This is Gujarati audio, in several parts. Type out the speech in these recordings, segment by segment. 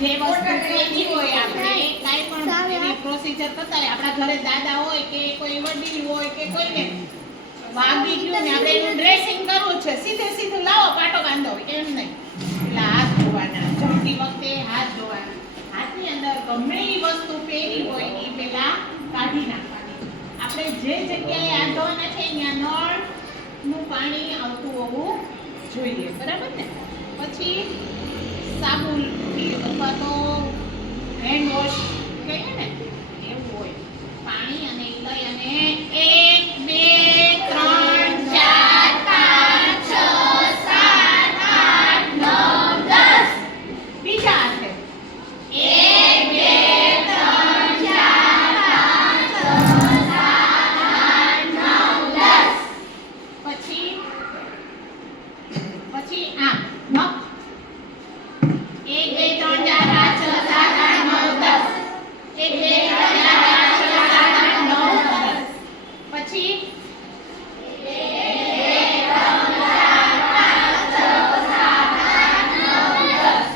જે વસ્તુ કઈ હોય આપણે કાઈ પણ એની પ્રોસિજર કરતા હોય આપણા ઘરે દાદા હોય કે કોઈ વડીલ હોય કે કોઈને વાગી ગયું ને આપણે એનું ડ્રેસિંગ કરવું છે સીધું લાવો પાટો બાંધો એમ નહીં એટલે હાથ ધોવાના જમતી વખતે હાથ ધોવાના હાથની અંદર ગમે એ વસ્તુ પહેરી હોય એ પહેલા કાઢી નાખવાની આપણે જે જગ્યાએ હાથ ધોવાના છે ત્યાં નળનું પાણી આવતું હોવું જોઈએ બરાબર ને પછી સાબુ અથવા તો હેન્ડ વોશ કહીએ ને એવું હોય પાણી અને લઈ અને 1 2 3 4 5 6 7 8 9 10 બીજા હાથે 1 2 3 4 5 6 7 8 9 10 પછી આમ નખ 1 2 3 4 5 6 7 8 9 10 1 2 3 4 5 6 7 8 9 10 પછી 1 2 3 4 5 6 7 8 9 10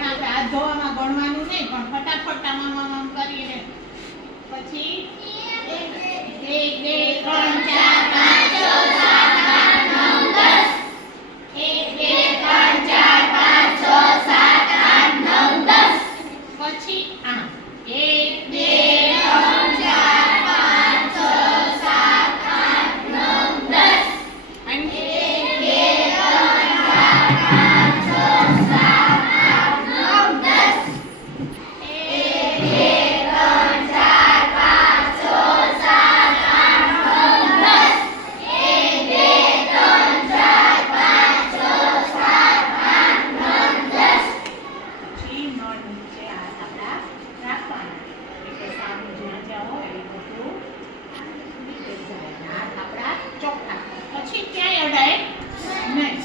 આપણે હાથ ધોવામાં ગણવાનું નહીં પણ ફટાફટ આમ કરીને પછી 1 2 3 4 5 6 7 8 9 10 1 2 3 4 5 6 7 8 9 10 પછી આમ 1 2 3 4 5 6 7 8 9 10 અને 1 2 3 4 5 6 7 8 9 10 1 2 3 4 5 6 7 8 9 10 1 2 3 4 5 6 7 8 9 10 પછી નળ નીચે હાથ આપણા રાખવાના એટલે સાબુ જ્યાં હોય એ બધું નીચે જાય હાથ આપણા ચોખ્ખા પછી ક્યાંય અડાય નહીં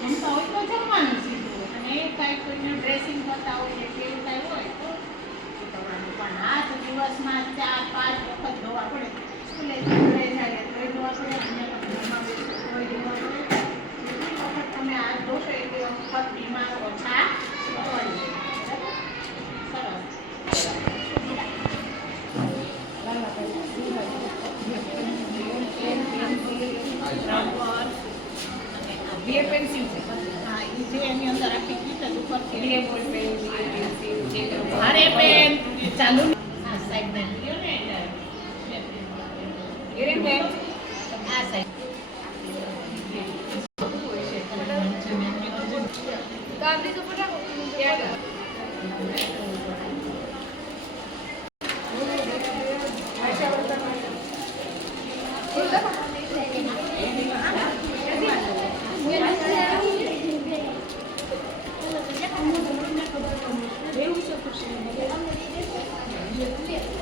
જમતા હોય તો જમવાનું સીધું અને કાંઈ કોઈને ડ્રેસિંગ કરતા હોય કે એવું કાંઈ હોય તો કરવાનું પણ હાથ દિવસમાં 4 5 વખત ધોવા પડે સ્કૂલે જાય તો ધોવા પડે અને ઘરમાં બેસીએ તોય ધોવા પડે જેટલી વખત તમે હાથ ધોશો એટલી વખત બીમાર ઓછા પડે બે પેન્સિલ છે હા એ જે એની અંદર આખી કીટ જ ઉપર બે બોલ પેન ભારે પેન ચાલુ આ સાઈડ ને લ્યો ને ગ્રીન પેન આ સાઈડ કાબલી તો પટા ક્યાં Thank you.